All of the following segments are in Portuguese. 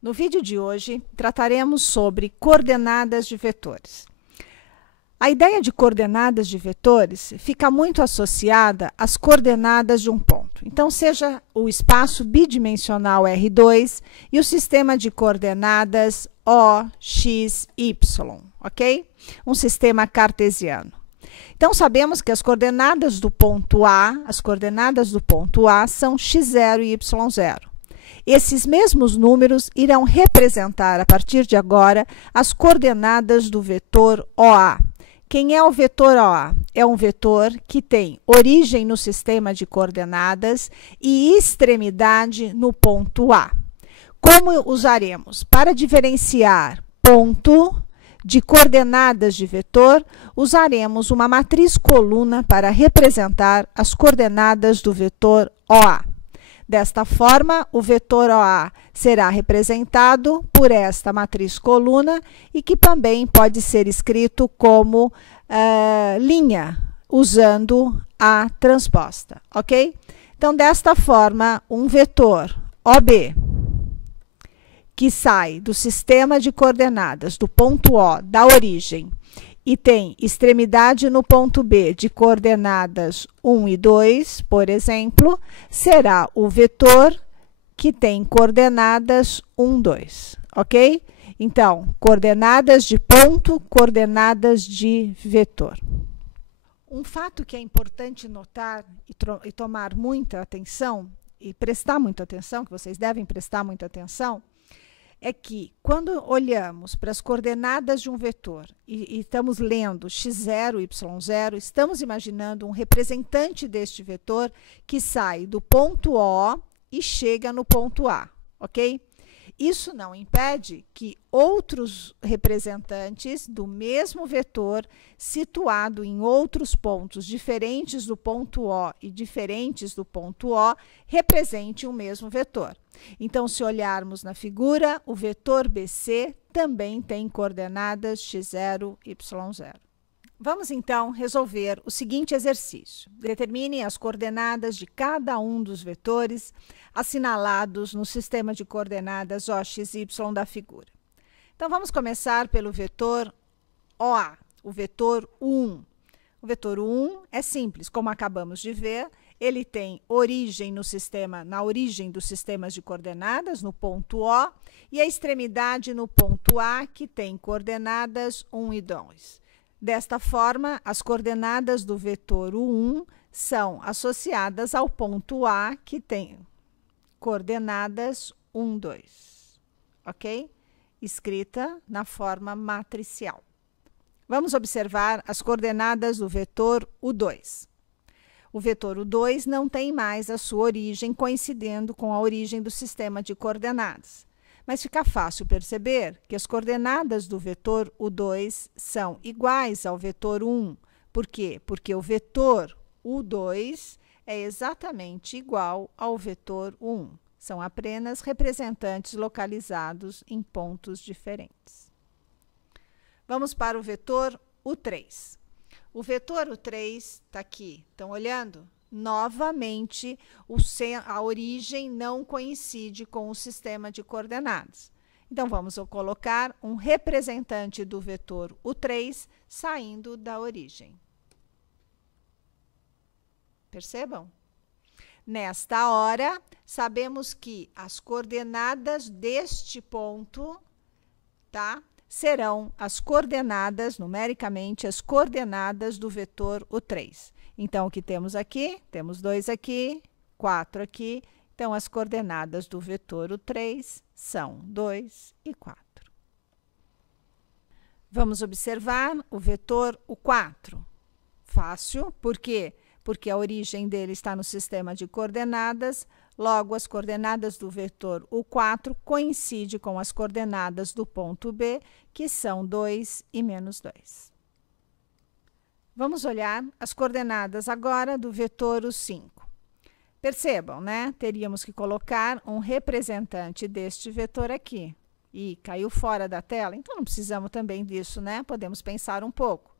No vídeo de hoje, trataremos sobre coordenadas de vetores. A ideia de coordenadas de vetores fica muito associada às coordenadas de um ponto. Então, seja o espaço bidimensional R2 e o sistema de coordenadas O, X, Y, ok? Um sistema cartesiano. Então, sabemos que as coordenadas do ponto A são x0 e y0. Esses mesmos números irão representar, a partir de agora, as coordenadas do vetor OA. Quem é o vetor OA? É um vetor que tem origem no sistema de coordenadas e extremidade no ponto A. Como usaremos? Para diferenciar ponto de coordenadas de vetor, usaremos uma matriz coluna para representar as coordenadas do vetor OA. Desta forma, o vetor OA será representado por esta matriz coluna e que também pode ser escrito como linha, usando a transposta, ok? Então, desta forma, um vetor OB, que sai do sistema de coordenadas do ponto O, da origem, e tem extremidade no ponto B de coordenadas 1 e 2, por exemplo, será o vetor que tem coordenadas 1, 2, ok? Então, coordenadas de ponto, coordenadas de vetor. Um fato que é importante notar e tomar muita atenção, e prestar muita atenção, que vocês devem prestar muita atenção, é que, quando olhamos para as coordenadas de um vetor e estamos lendo x0, y0, estamos imaginando um representante deste vetor que sai do ponto O e chega no ponto A, ok? Isso não impede que outros representantes do mesmo vetor, situado em outros pontos diferentes do ponto O e diferentes do ponto O, representem o mesmo vetor. Então, se olharmos na figura, o vetor BC também tem coordenadas x0, y0. Vamos, então, resolver o seguinte exercício. Determine as coordenadas de cada um dos vetores assinalados no sistema de coordenadas O, X, Y da figura. Então, vamos começar pelo vetor OA, o vetor 1. O vetor 1 é simples, como acabamos de ver. Ele tem origem no sistema, na origem dos sistemas de coordenadas, no ponto O, e a extremidade no ponto A, que tem coordenadas 1 e 2. Desta forma, as coordenadas do vetor 1 são associadas ao ponto A, que tem coordenadas 1, 2. Ok? Escrita na forma matricial. Vamos observar as coordenadas do vetor U2. O vetor U2 não tem mais a sua origem coincidendo com a origem do sistema de coordenadas. Mas fica fácil perceber que as coordenadas do vetor U2 são iguais ao vetor 1. Por quê? Porque o vetor U2 é exatamente igual ao vetor 1. São apenas representantes localizados em pontos diferentes. Vamos para o vetor U3. O vetor U3 está aqui. Estão olhando? Novamente, a origem não coincide com o sistema de coordenadas. Então, vamos colocar um representante do vetor U3 saindo da origem. Percebam? Nesta hora, sabemos que as coordenadas deste ponto, tá? Serão as coordenadas, numericamente, as coordenadas do vetor U3. Então, o que temos aqui? Temos 2 aqui, 4 aqui. Então, as coordenadas do vetor U3 são 2 e 4. Vamos observar o vetor U4. Fácil, por quê? Porque a origem dele está no sistema de coordenadas, logo, as coordenadas do vetor U4 coincidem com as coordenadas do ponto B, que são 2 e menos 2. Vamos olhar as coordenadas agora do vetor U5. Percebam, né? Teríamos que colocar um representante deste vetor aqui. E caiu fora da tela, então não precisamos também disso, né? Podemos pensar um pouco.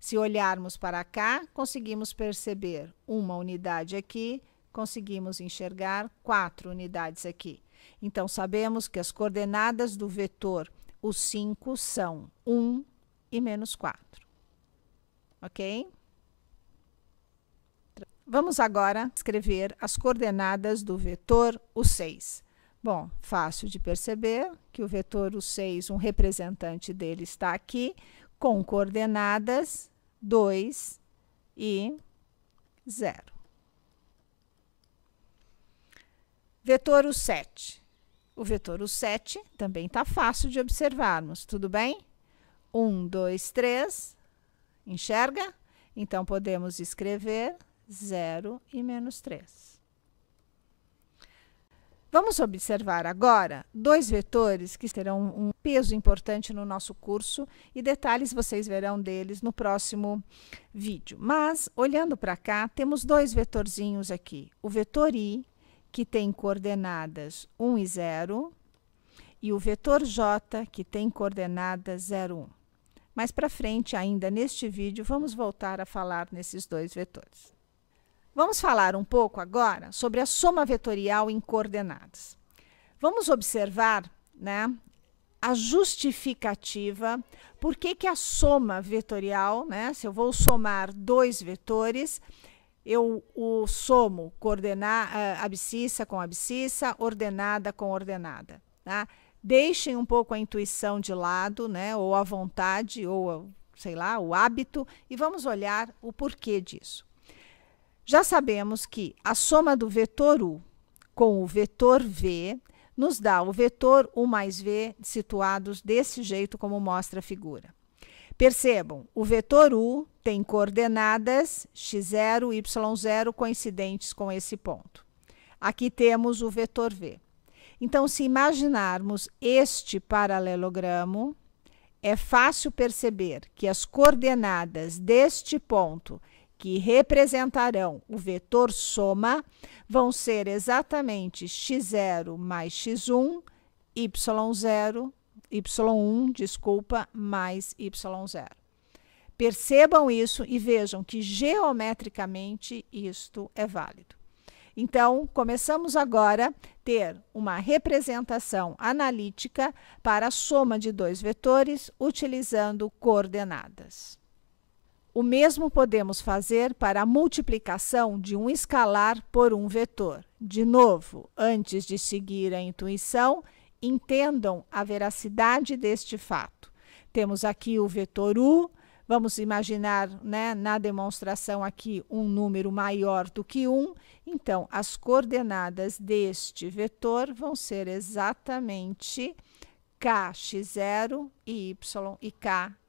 Se olharmos para cá, conseguimos perceber uma unidade aqui conseguimos enxergar 4 unidades aqui. Então, sabemos que as coordenadas do vetor, o 5, são 1 e menos 4. Ok? Vamos agora escrever as coordenadas do vetor, o 6. Bom, fácil de perceber que o vetor, o 6, um representante dele está aqui, com coordenadas 2 e 0. Vetor, o 7. O vetor, o 7, também está fácil de observarmos, tudo bem? 1, 2, 3, enxerga? Então, podemos escrever 0 e menos 3. Vamos observar agora 2 vetores que terão um peso importante no nosso curso e detalhes vocês verão deles no próximo vídeo. Mas, olhando para cá, temos 2 vetorzinhos aqui. O vetor i, que tem coordenadas 1 e 0, e o vetor j, que tem coordenadas 0, 1. Mais para frente, ainda neste vídeo, vamos voltar a falar nesses 2 vetores. Vamos falar um pouco agora sobre a soma vetorial em coordenadas. Vamos observar, né, a justificativa, por que a soma vetorial, né, se eu vou somar 2 vetores, eu somo abscissa com abscissa, ordenada com ordenada. Tá? Deixem um pouco a intuição de lado, né, ou a vontade, ou, sei lá, o hábito, e vamos olhar o porquê disso. Já sabemos que a soma do vetor u com o vetor v nos dá o vetor u mais v situados desse jeito como mostra a figura. Percebam, o vetor u tem coordenadas x0, y0 coincidentes com esse ponto. Aqui temos o vetor v. Então, se imaginarmos este paralelogramo, é fácil perceber que as coordenadas deste ponto que representarão o vetor soma, vão ser exatamente x0 mais x1, y1, desculpa, mais y0. Percebam isso e vejam que geometricamente isto é válido. Então, começamos agora a ter uma representação analítica para a soma de 2 vetores utilizando coordenadas. O mesmo podemos fazer para a multiplicação de um escalar por um vetor. De novo, antes de seguir a intuição, entendam a veracidade deste fato. Temos aqui o vetor u, vamos imaginar, né, na demonstração aqui um número maior do que 1, então as coordenadas deste vetor vão ser exatamente kx0 e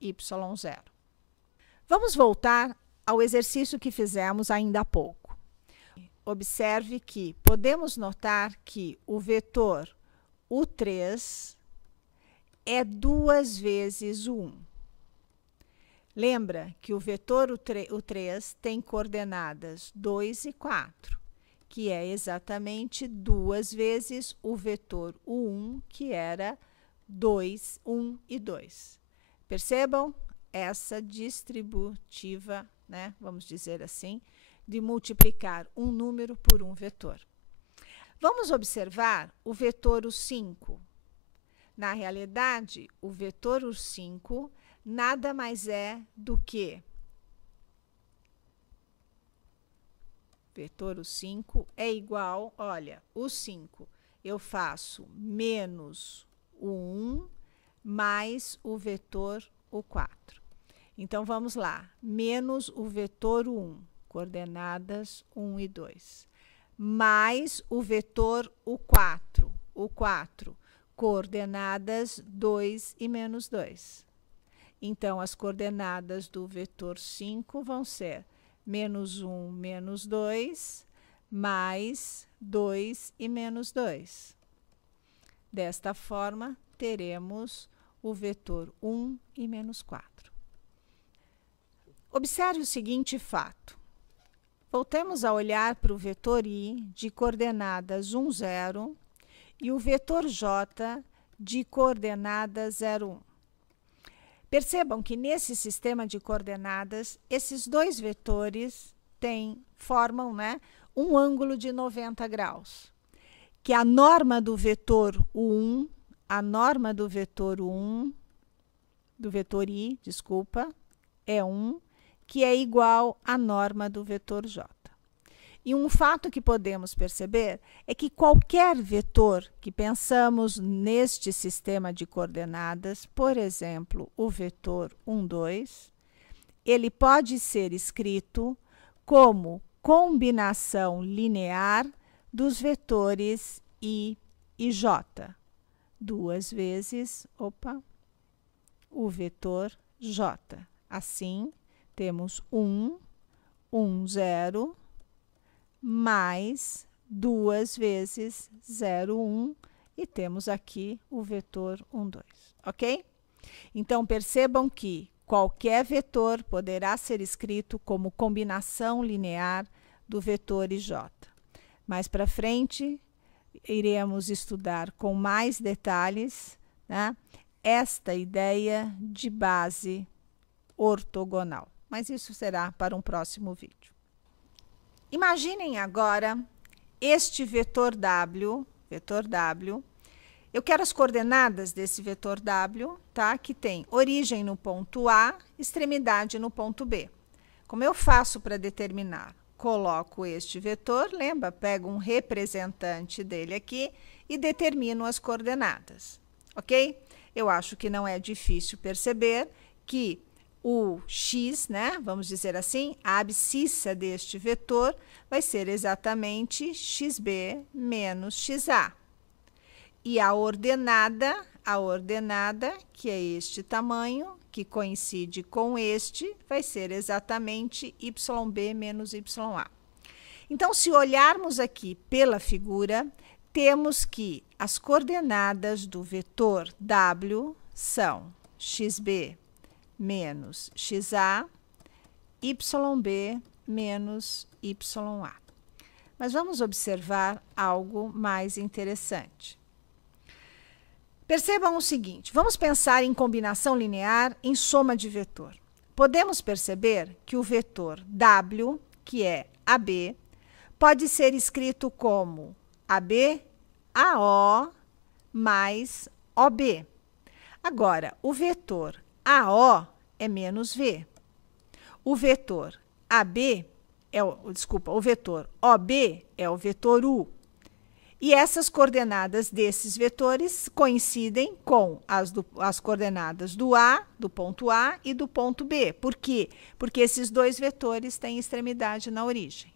ky0. Vamos voltar ao exercício que fizemos ainda há pouco. Observe que podemos notar que o vetor u3 é 2 vezes o 1. Lembra que o vetor u3 tem coordenadas 2 e 4, que é exatamente 2 vezes o vetor u1, que era 2, 1 e 2. Percebam? Essa distributiva, né, vamos dizer assim, de multiplicar um número por um vetor. Vamos observar o vetor u5. Na realidade, o vetor u5 nada mais é do que vetor u5 é igual, olha, u5 eu faço menos o 1 mais o vetor u4. Então, vamos lá, menos o vetor 1, coordenadas 1 e 2, mais o vetor u4, coordenadas 2 e menos 2. Então, as coordenadas do vetor 5 vão ser menos 1, menos 2, mais 2 e menos 2. Desta forma, teremos o vetor 1 e menos 4. Observe o seguinte fato. Voltemos a olhar para o vetor i de coordenadas 1, 0 e o vetor j de coordenadas 0, 1. Percebam que nesse sistema de coordenadas, esses 2 vetores formam, né, um ângulo de 90 graus. Que a norma do vetor U1, do vetor I, desculpa, é 1, que é igual à norma do vetor J. E um fato que podemos perceber é que qualquer vetor que pensamos neste sistema de coordenadas, por exemplo, o vetor 1, 2, ele pode ser escrito como combinação linear dos vetores I e J. Duas vezes, o vetor J. Assim, temos 1, 1, 0, mais 2 vezes 0, 1, e temos aqui o vetor 1, 2, ok? Então, percebam que qualquer vetor poderá ser escrito como combinação linear do vetor IJ. Mais para frente, iremos estudar com mais detalhes, né, esta ideia de base ortogonal. Mas isso será para um próximo vídeo. Imaginem agora este vetor W. Eu quero as coordenadas desse vetor W, tá? Que tem origem no ponto A, extremidade no ponto B. Como eu faço para determinar? Coloco este vetor, lembra? Pego um representante dele aqui e determino as coordenadas, ok? Eu acho que não é difícil perceber que o x, né, vamos dizer assim, a abscissa deste vetor vai ser exatamente xb menos xa. E a ordenada, que é este tamanho, que coincide com este, vai ser exatamente yb menos ya. Então, se olharmos aqui pela figura, temos que as coordenadas do vetor W são xb menos xa, yb menos ya. Mas vamos observar algo mais interessante. Percebam o seguinte, vamos pensar em combinação linear em soma de vetor. Podemos perceber que o vetor W, que é AB, pode ser escrito como AB, AO mais OB. Agora, o vetor AO é menos V. O vetor AB o vetor OB é o vetor U. E essas coordenadas desses vetores coincidem com as coordenadas do A, do ponto A e do ponto B. Por quê? Porque esses dois vetores têm extremidade na origem.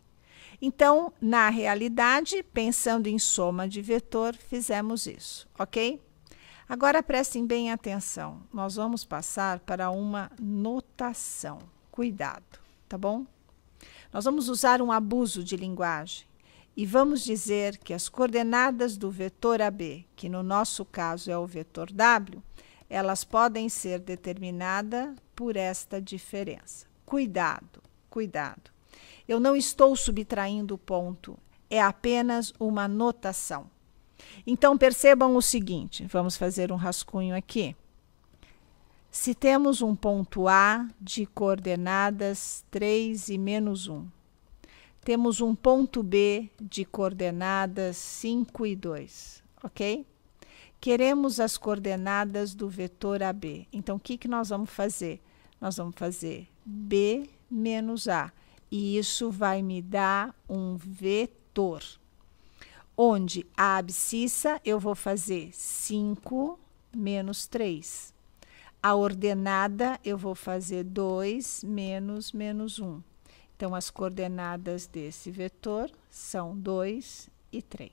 Então, na realidade, pensando em soma de vetor, fizemos isso, ok? Agora, prestem bem atenção. Nós vamos passar para uma notação. Cuidado, tá bom? Nós vamos usar um abuso de linguagem e vamos dizer que as coordenadas do vetor AB, que no nosso caso é o vetor W, elas podem ser determinadas por esta diferença. Cuidado, cuidado. Eu não estou subtraindo o ponto, é apenas uma notação. Então, percebam o seguinte, vamos fazer um rascunho aqui. Se temos um ponto A de coordenadas 3 e menos 1, temos um ponto B de coordenadas 5 e 2, ok? Queremos as coordenadas do vetor AB. Então, o que nós vamos fazer? Nós vamos fazer B menos A. E isso vai me dar um vetor, onde a abscissa eu vou fazer 5 menos 3. A ordenada eu vou fazer 2 menos 1. Então, as coordenadas desse vetor são 2 e 3.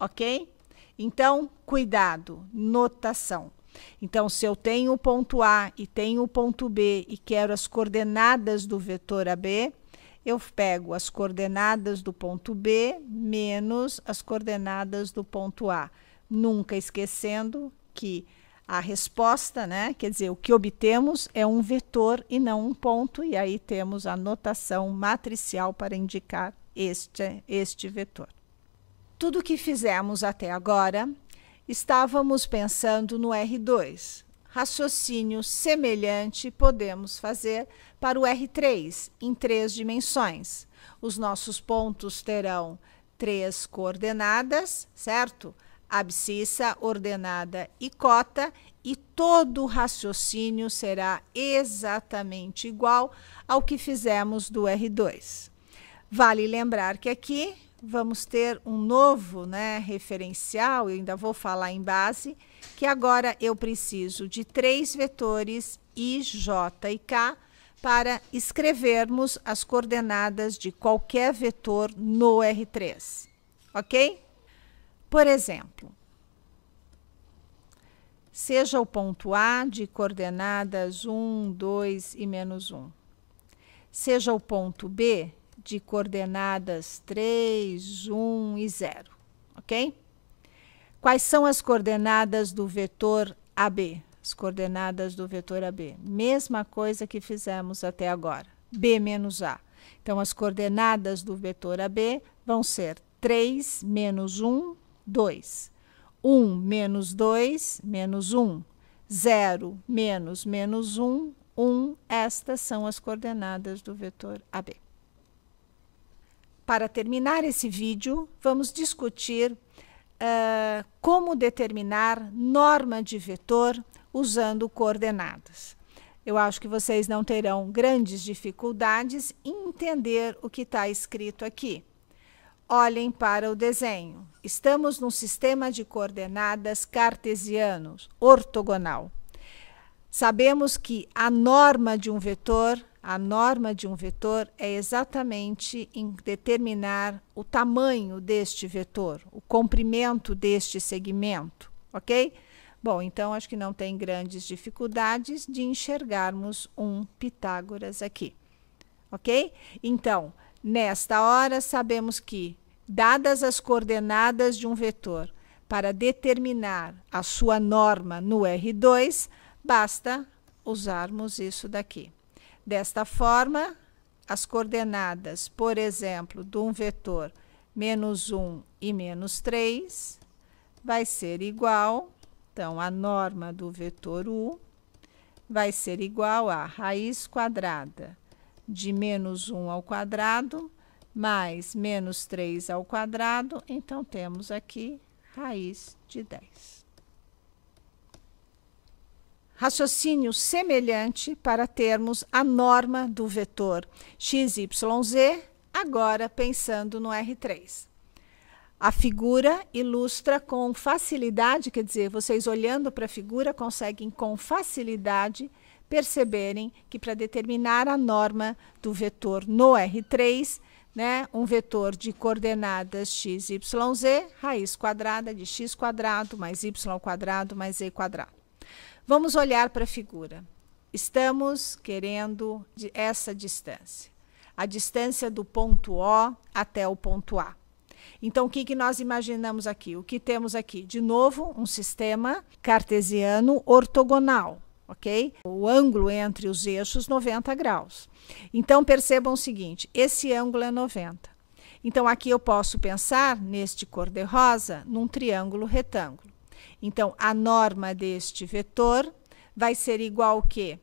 Ok? Então, cuidado, notação. Então, se eu tenho o ponto A e tenho o ponto B e quero as coordenadas do vetor AB, eu pego as coordenadas do ponto B menos as coordenadas do ponto A. Nunca esquecendo que a resposta, né, quer dizer, o que obtemos é um vetor e não um ponto, e aí temos a notação matricial para indicar este vetor. Tudo que fizemos até agora, estávamos pensando no R2. raciocínio semelhante podemos fazer para o R3, em 3 dimensões. Os nossos pontos terão 3 coordenadas, certo? Abscissa, ordenada e cota, e todo o raciocínio será exatamente igual ao que fizemos do R2. Vale lembrar que aqui vamos ter um novo, referencial, eu ainda vou falar em base, que agora eu preciso de 3 vetores I, J e K para escrevermos as coordenadas de qualquer vetor no R3, ok? Por exemplo, seja o ponto A de coordenadas 1, 2 e menos 1. Seja o ponto B de coordenadas 3, 1 e 0, ok? Quais são as coordenadas do vetor AB? As coordenadas do vetor AB. Mesma coisa que fizemos até agora, B menos A. Então, as coordenadas do vetor AB vão ser 3 menos 1, 2. 1 menos 2, menos 1. 0 menos menos 1, 1. Estas são as coordenadas do vetor AB. Para terminar esse vídeo, vamos discutir como determinar norma de vetor usando coordenadas. Eu acho que vocês não terão grandes dificuldades em entender o que está escrito aqui. Olhem para o desenho. Estamos num sistema de coordenadas cartesianos, ortogonal. Sabemos que a norma de um vetor é exatamente em determinar o tamanho deste vetor, o comprimento deste segmento, ok? Bom, então acho que não tem grandes dificuldades de enxergarmos um Pitágoras aqui, ok? Então, nesta hora, sabemos que, dadas as coordenadas de um vetor, para determinar a sua norma no R2, basta usarmos isso daqui. Desta forma, as coordenadas, por exemplo, de um vetor menos 1 e menos 3, vai ser igual, então, a norma do vetor U vai ser igual a raiz quadrada de menos 1 ao quadrado mais menos 3 ao quadrado, então temos aqui raiz de 10. Raciocínio semelhante para termos a norma do vetor x, y, z, agora pensando no R3. A figura ilustra com facilidade, quer dizer, vocês olhando para a figura conseguem com facilidade perceberem que para determinar a norma do vetor no R3, um vetor de coordenadas x, y, z, raiz quadrada de x quadrado mais y quadrado mais z quadrado. Vamos olhar para a figura. Estamos querendo essa distância. A distância do ponto O até o ponto A. Então, o que nós imaginamos aqui? O que temos aqui? De novo, um sistema cartesiano ortogonal, ok? O ângulo entre os eixos, 90 graus. Então, percebam o seguinte, esse ângulo é 90. Então, aqui eu posso pensar, neste cor-de-rosa, num triângulo retângulo. Então, a norma deste vetor vai ser igual ao quê?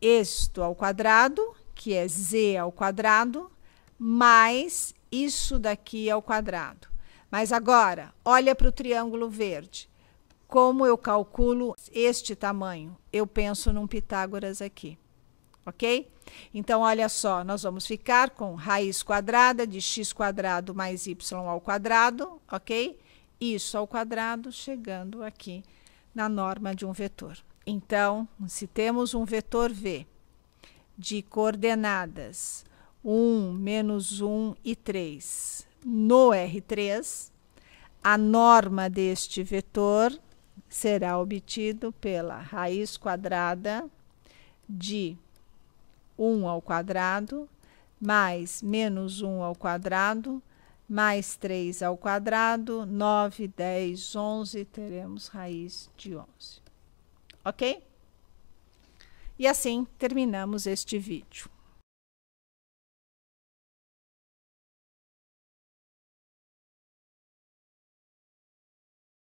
Isto ao quadrado, que é z ao quadrado, mais isso daqui ao quadrado. Mas agora, olha para o triângulo verde. Como eu calculo este tamanho? Eu penso num Pitágoras aqui, ok? Então, olha só, nós vamos ficar com raiz quadrada de x quadrado mais y ao quadrado, ok? Isso ao quadrado, chegando aqui na norma de um vetor. Então, se temos um vetor V de coordenadas 1, menos 1 e 3 no R3, a norma deste vetor será obtido pela raiz quadrada de 1 ao quadrado mais menos 1 ao quadrado mais 3 ao quadrado, 9, 10, 11, teremos raiz de 11. Ok? E assim terminamos este vídeo.